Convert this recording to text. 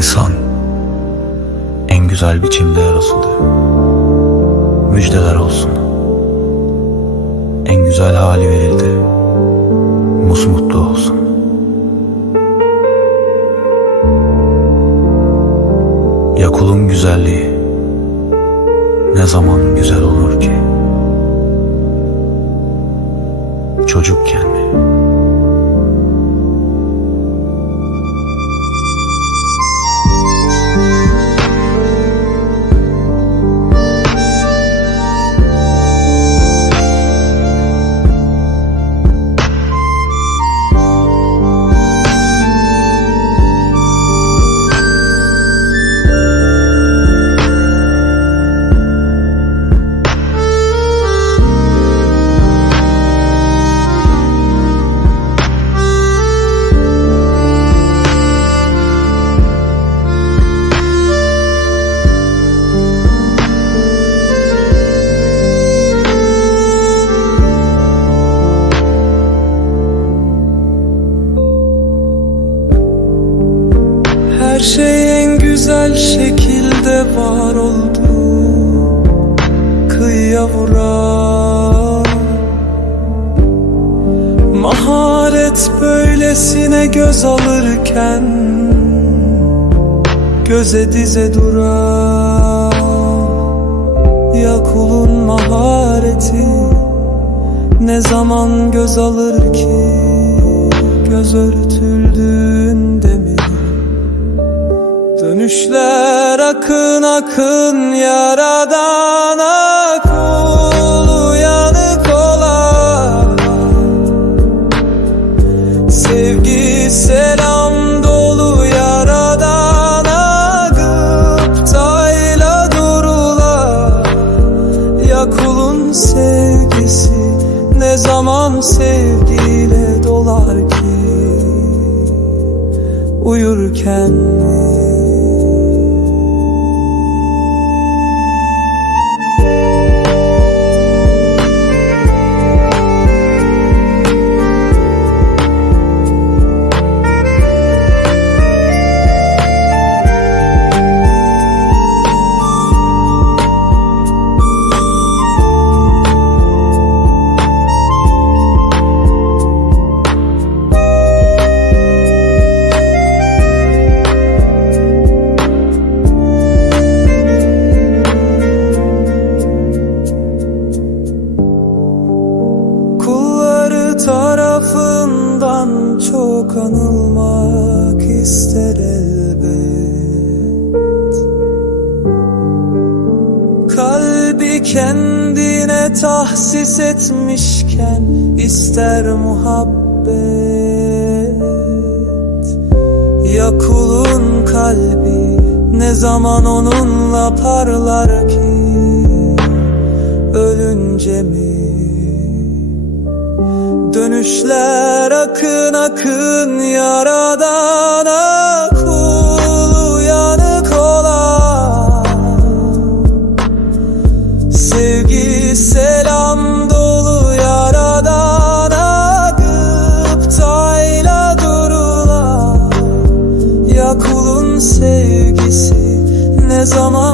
İnsan en güzel biçimde yaratıldı. Müjdeler olsun. En güzel hali verildi. Musmutlu olsun. Ya kulun güzelliği ne zaman güzel olur ki? Çocukken mi? Her şey en güzel şekilde var oldu. Kıyıya vuran. Maharet böylesine göz alırken Göze dize duran. Ya kulun mahareti Ne zaman göz alır ki? Göz örtüldüğünde Dönüşler akın akın yaradana kul uyanık ola Sevgi selam dolu yaradana gıptayla durula Ya kulun sevgisi ne zaman sevgiyle dolar ki Uyurken mi? Çok ister elbet. Kalbi kendine tahsis etmişken ister muhabbet. Ya kulun kalbi ne zaman onunla parlar ki? Ölünce mi Dönüşler akın akın yaradana kul uyanık olan. Sevgi selam dolu yaradana gıptayla durulan. Ya kulun sevgisi ne zaman